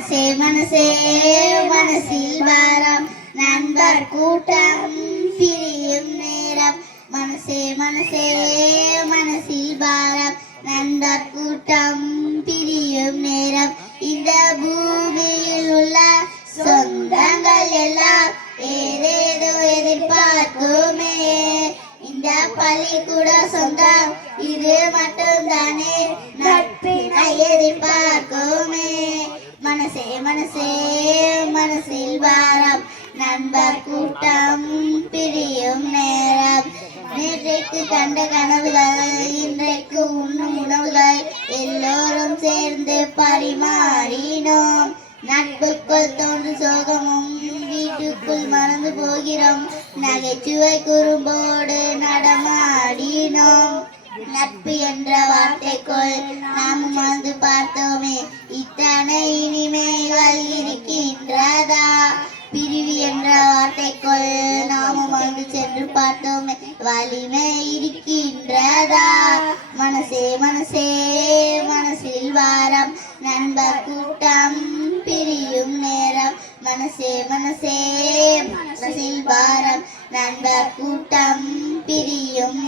மனசே மனசே மனசில் வாரம் நண்பர் கூட்டம் பிரியும் நேரம். மனசே மனசே மனசில் வாரம் நண்பர் கூட்டம் பிரியும் நேரம். இந்த பூமியில் உள்ள சொந்தங்கள் எல்லாம் ஏதேதோ எதிர்பார்க்குமே. இந்த பள்ளிக்கூட சொந்தம் இது மட்டும்தானே நட்பினை எதிர்பார்க்குமே. மனசே மனசே மனசில் வாரம் நண்பர் கூட்டம் பிரியும் நேரம். நேற்றைக்கு கண்ட கனவுகள் இன்றைக்கு உண்ணும் உணவுகள் எல்லோரும் சேர்ந்து பரிமாறினோம். நட்புக்குள் தோன்றும் சோகமும் வீட்டுக்குள் மறந்து போகிறோம். நகைச்சுவை குறும்போடு நடமாடினோம். நட்பு என்ற வார்த்தைக்குள் நாம் மறந்து பார்த்தோமே. இத்தனை இனிமைகள் இருக்கின்றதா? பிரிவு என்ற வார்த்தைக்குள் நாம் மறந்து சென்று பார்த்தோமே. வலிமை இருக்கின்றதா? மனசே மனசே மனசில் வாரம் நண்பர் கூட்டம் பிரியும் நேரம். மனசே மனசே மனசில் வாரம் நண்பர் கூட்டம் பிரியும்